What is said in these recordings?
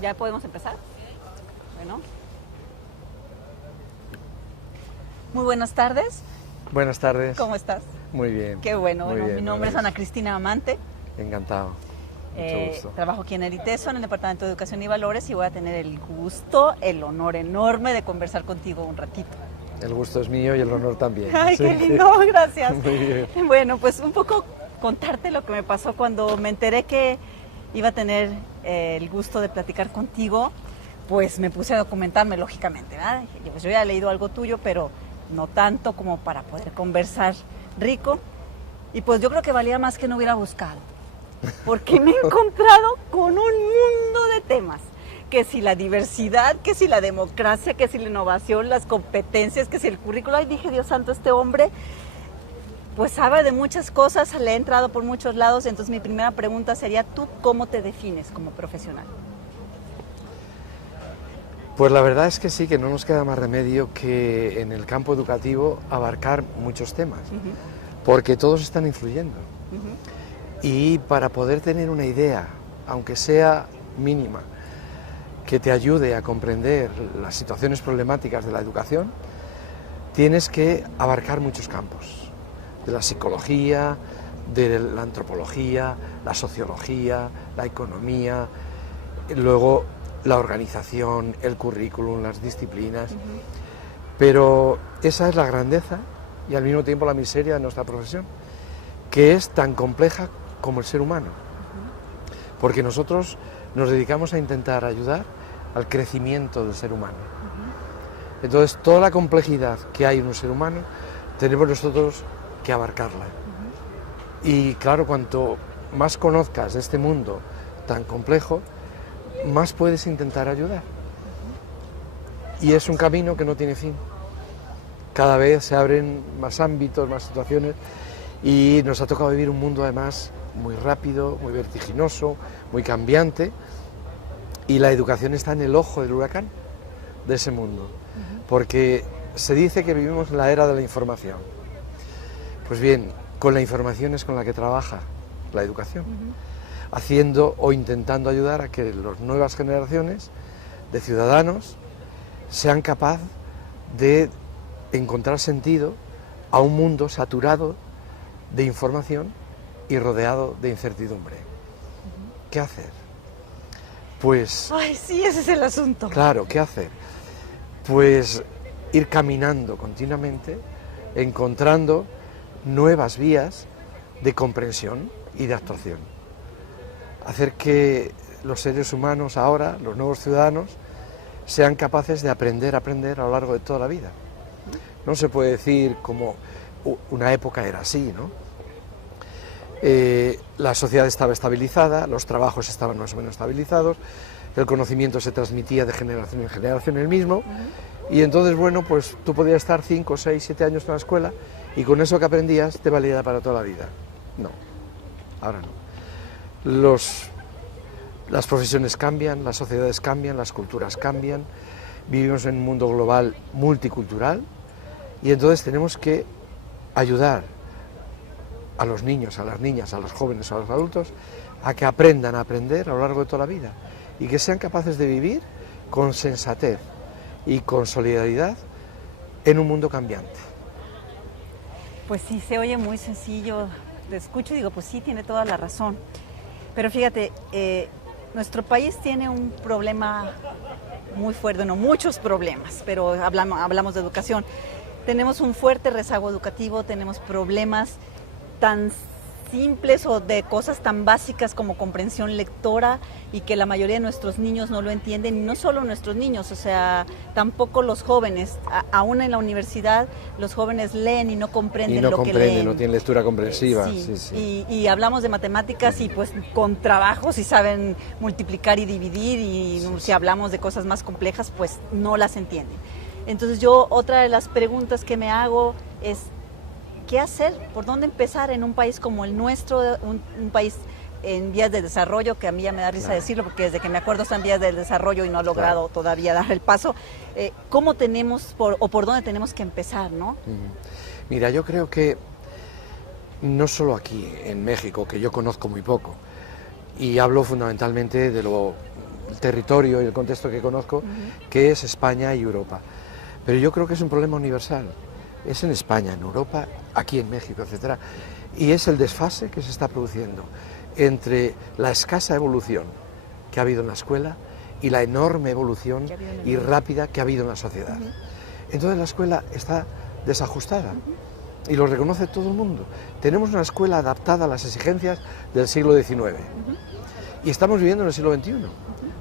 ¿Ya podemos empezar? Bueno. Muy buenas tardes. Buenas tardes. ¿Cómo estás? Muy bien. Qué bueno. Muy bien, Mi nombre es Ana Cristina Amante. Encantado. Mucho gusto. Trabajo aquí en el ITESO, en el Departamento de Educación y Valores, y voy a tener el gusto, el honor enorme de conversar contigo un ratito. El gusto es mío y el honor también. Ay, qué lindo, gracias. Muy bien. Bueno, pues un poco contarte lo que me pasó cuando me enteré que iba a tener el gusto de platicar contigo. Pues me puse a documentarme, lógicamente, ¿verdad? Pues yo ya he leído algo tuyo, pero no tanto como para poder conversar rico. Y pues yo creo que valía más que no hubiera buscado, porque me he encontrado con un mundo de temas. Que si la diversidad, que si la democracia, que si la innovación, las competencias, que si el currículo. Ay, dije, Dios santo, este hombre pues sabe de muchas cosas, le he entrado por muchos lados. Entonces mi primera pregunta sería, ¿tú cómo te defines como profesional? Pues la verdad es que sí, que no nos queda más remedio que en el campo educativo abarcar muchos temas, porque todos están influyendo. Y para poder tener una idea, aunque sea mínima, que te ayude a comprender las situaciones problemáticas de la educación, tienes que abarcar muchos campos, de la psicología, de la antropología, la sociología, la economía, luego la organización, el currículum, las disciplinas. Pero esa es la grandeza y al mismo tiempo la miseria de nuestra profesión, que es tan compleja como el ser humano, porque nosotros nos dedicamos a intentar ayudar al crecimiento del ser humano. Entonces, toda la complejidad que hay en un ser humano, tenemos nosotros que abarcarla. Y claro, cuanto más conozcas de este mundo tan complejo, más puedes intentar ayudar. Y es un camino que no tiene fin. Cada vez se abren más ámbitos, más situaciones, y nos ha tocado vivir un mundo además muy rápido, muy vertiginoso, muy cambiante, y la educación está en el ojo del huracán de ese mundo, porque se dice que vivimos en la era de la información. Pues bien, con la información es con la que trabaja la educación, haciendo o intentando ayudar a que las nuevas generaciones de ciudadanos sean capaces de encontrar sentido a un mundo saturado de información y rodeado de incertidumbre. ¿Qué hacer? Pues... Ay, sí, ese es el asunto. Claro, ¿qué hacer? Pues ir caminando continuamente, encontrando nuevas vías de comprensión y de actuación. Hacer que los seres humanos ahora, los nuevos ciudadanos, sean capaces de aprender a lo largo de toda la vida. No se puede decir como una época era así, ¿no? La sociedad estaba estabilizada, los trabajos estaban más o menos estabilizados, el conocimiento se transmitía de generación en generación el mismo, y entonces, bueno, pues tú podías estar 5, 6, 7 años en la escuela y con eso que aprendías te valía para toda la vida. No, ahora no. Las profesiones cambian, las sociedades cambian, las culturas cambian, vivimos en un mundo global multicultural y entonces tenemos que ayudar a los niños, a las niñas, a los jóvenes, a los adultos, a que aprendan a aprender a lo largo de toda la vida y que sean capaces de vivir con sensatez y con solidaridad en un mundo cambiante. Pues sí, se oye muy sencillo, te escucho y digo, pues sí, tiene toda la razón. Pero fíjate, nuestro país tiene un problema muy fuerte, no muchos problemas, pero hablamos de educación. Tenemos un fuerte rezago educativo, tenemos problemas tan simples o de cosas tan básicas como comprensión lectora y que la mayoría de nuestros niños no lo entienden, y no solo nuestros niños, o sea, tampoco los jóvenes, aún en la universidad los jóvenes leen y no comprenden lo que leen. No tienen lectura comprensiva. Sí. Y hablamos de matemáticas y pues con trabajo si saben multiplicar y dividir, y si hablamos de cosas más complejas pues no las entienden. Entonces yo, otra de las preguntas que me hago es, ¿qué hacer? ¿Por dónde empezar en un país como el nuestro, un país en vías de desarrollo, que a mí ya me da risa decirlo, porque desde que me acuerdo está en vías de desarrollo y no ha logrado todavía dar el paso? ¿Cómo tenemos, por dónde tenemos que empezar, no? Mira, yo creo que no solo aquí, en México, que yo conozco muy poco, y hablo fundamentalmente de lo territorio y el contexto que conozco, que es España y Europa. Pero yo creo que es un problema universal. Es en España, en Europa, aquí en México, etcétera. Y es el desfase que se está produciendo entre la escasa evolución que ha habido en la escuela y la enorme evolución y rápida que ha habido en la sociedad. Entonces la escuela está desajustada y lo reconoce todo el mundo. Tenemos una escuela adaptada a las exigencias del siglo XIX y estamos viviendo en el siglo XXI.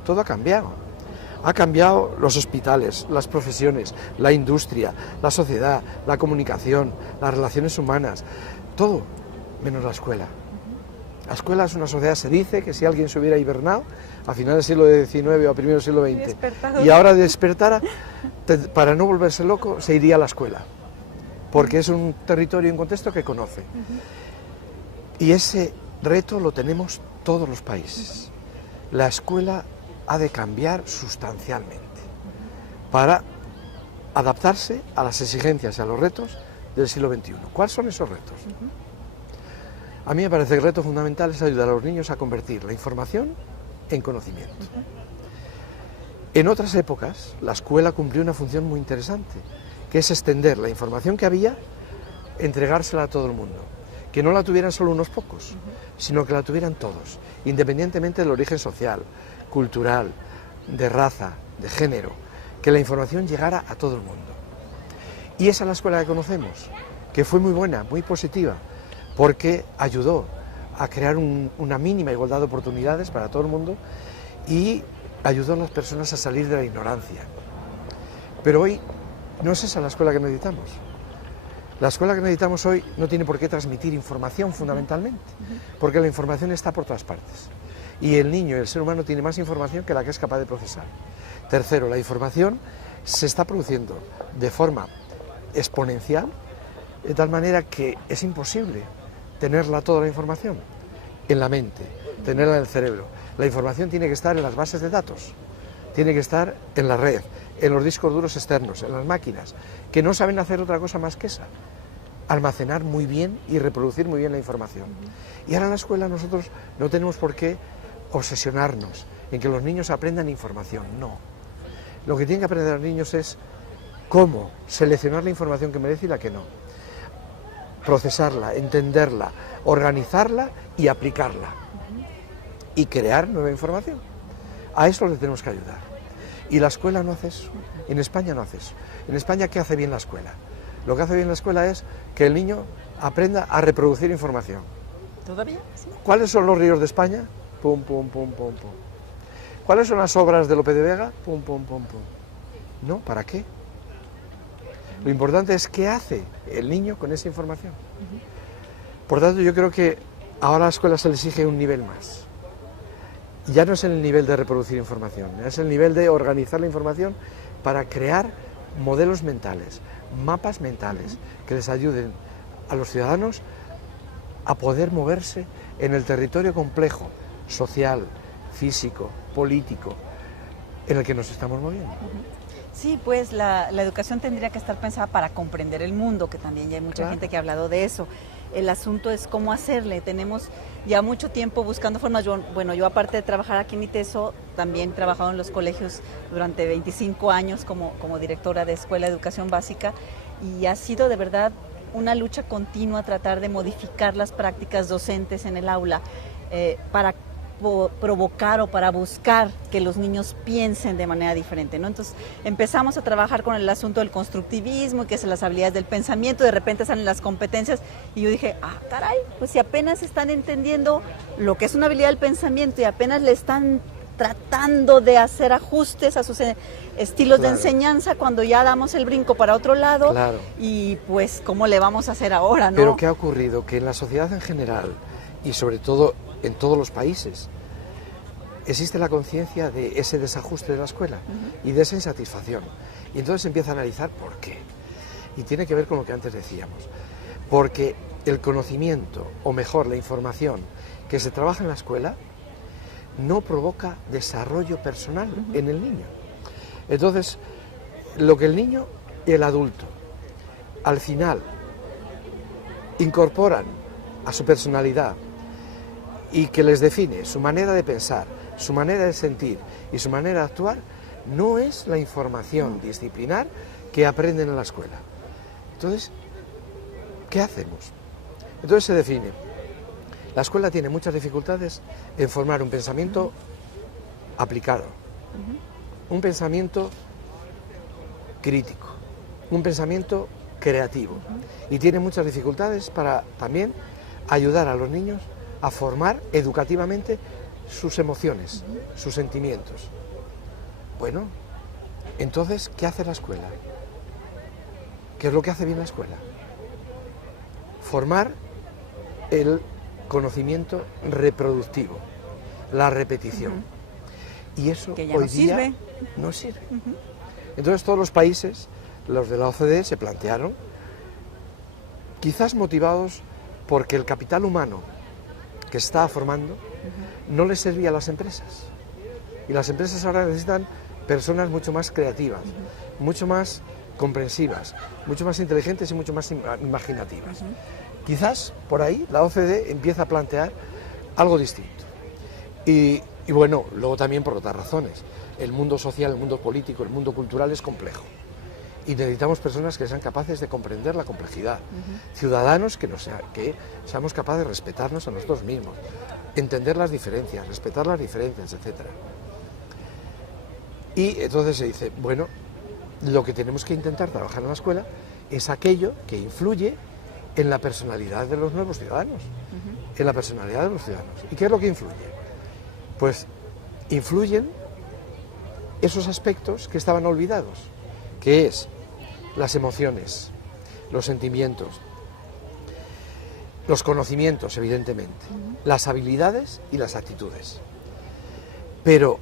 Todo ha cambiado. Ha cambiado los hospitales, las profesiones, la industria, la sociedad, la comunicación, las relaciones humanas, todo menos la escuela. La escuela es una sociedad, se dice que si alguien se hubiera hibernado a finales del siglo XIX o a primeros del siglo XX y ahora despertara, para no volverse loco, se iría a la escuela, porque es un territorio y un contexto que conoce. Y ese reto lo tenemos todos los países. La escuela ha de cambiar sustancialmente para adaptarse a las exigencias y a los retos del siglo XXI. ¿Cuáles son esos retos? A mí me parece que el reto fundamental es ayudar a los niños a convertir la información en conocimiento. En otras épocas, la escuela cumplió una función muy interesante, que es extender la información que había, entregársela a todo el mundo. Que no la tuvieran solo unos pocos, sino que la tuvieran todos, independientemente del origen social, cultural, de raza, de género, que la información llegara a todo el mundo. Y esa es la escuela que conocemos, que fue muy buena, muy positiva, porque ayudó a crear una mínima igualdad de oportunidades para todo el mundo y ayudó a las personas a salir de la ignorancia. Pero hoy no es esa la escuela que necesitamos. La escuela que necesitamos hoy no tiene por qué transmitir información fundamentalmente, porque la información está por todas partes. Y el niño y el ser humano tiene más información que la que es capaz de procesar. Tercero, la información se está produciendo de forma exponencial, de tal manera que es imposible tenerla toda la información en la mente, tenerla en el cerebro. La información tiene que estar en las bases de datos, tiene que estar en la red, en los discos duros externos, en las máquinas, que no saben hacer otra cosa más que esa, almacenar muy bien y reproducir muy bien la información. Y ahora en la escuela nosotros no tenemos por qué obsesionarnos en que los niños aprendan información, no. Lo que tienen que aprender los niños es cómo seleccionar la información que merece y la que no. Procesarla, entenderla, organizarla y aplicarla. Y crear nueva información. A eso le tenemos que ayudar. Y la escuela no hace eso. En España no hace eso. En España, ¿qué hace bien la escuela? Lo que hace bien la escuela es que el niño aprenda a reproducir información. ¿Todavía? Sí. ¿Cuáles son los ríos de España? Pum, pum, pum, pum, pum. ¿Cuáles son las obras de Lope de Vega? Pum, pum, pum, pum. No, ¿para qué? Lo importante es qué hace el niño con esa información. Por tanto, yo creo que ahora a la escuela se le exige un nivel más. Ya no es el nivel de reproducir información, es el nivel de organizar la información para crear modelos mentales, mapas mentales que les ayuden a los ciudadanos a poder moverse en el territorio complejo, social, físico, político, en el que nos estamos moviendo. Sí, pues la educación tendría que estar pensada para comprender el mundo, que también ya hay mucha gente que ha hablado de eso. El asunto es cómo hacerle. Tenemos ya mucho tiempo buscando formas. Yo aparte de trabajar aquí en ITESO, también he trabajado en los colegios durante 25 años como directora de Escuela de Educación Básica y ha sido de verdad una lucha continua tratar de modificar las prácticas docentes en el aula para provocar o para buscar que los niños piensen de manera diferente, ¿no? Entonces empezamos a trabajar con el asunto del constructivismo, que es las habilidades del pensamiento, de repente salen las competencias y yo dije, caray, pues si apenas están entendiendo lo que es una habilidad del pensamiento y apenas le están tratando de hacer ajustes a sus estilos de enseñanza, cuando ya damos el brinco para otro lado, y pues ¿cómo le vamos a hacer ahora, no? Pero ¿qué ha ocurrido? Que en la sociedad en general y sobre todo en todos los países existe la conciencia de ese desajuste de la escuela y de esa insatisfacción. Y entonces se empieza a analizar por qué. Y tiene que ver con lo que antes decíamos. Porque el conocimiento, o mejor, la información que se trabaja en la escuela, no provoca desarrollo personal en el niño. Entonces, lo que el niño y el adulto al final incorporan a su personalidad y que les define su manera de pensar, su manera de sentir y su manera de actuar, no es la información disciplinar que aprenden en la escuela. Entonces, ¿qué hacemos? Entonces se define. La escuela tiene muchas dificultades en formar un pensamiento aplicado, un pensamiento crítico, un pensamiento creativo, y tiene muchas dificultades para también ayudar a los niños a formar educativamente sus emociones, sus sentimientos. Bueno, entonces, ¿qué hace la escuela? ¿Qué es lo que hace bien la escuela? Formar el conocimiento reproductivo, la repetición. Y eso que ya hoy no día sirve. no sirve. Entonces todos los países, los de la OCDE, se plantearon, quizás motivados porque el capital humano que estaba formando no les servía a las empresas. Y las empresas ahora necesitan personas mucho más creativas, mucho más comprensivas, mucho más inteligentes y mucho más imaginativas. Quizás por ahí la OCDE empieza a plantear algo distinto. Y bueno, luego también por otras razones. El mundo social, el mundo político, el mundo cultural es complejo. Y necesitamos personas que sean capaces de comprender la complejidad. Ciudadanos que seamos capaces de respetarnos a nosotros mismos, entender las diferencias, respetar las diferencias, etc. Y entonces se dice, bueno, lo que tenemos que intentar trabajar en la escuela es aquello que influye en la personalidad de los nuevos ciudadanos, en la personalidad de los ciudadanos. ¿Y qué es lo que influye? Pues influyen esos aspectos que estaban olvidados, que es las emociones, los sentimientos, los conocimientos, evidentemente, las habilidades y las actitudes. Pero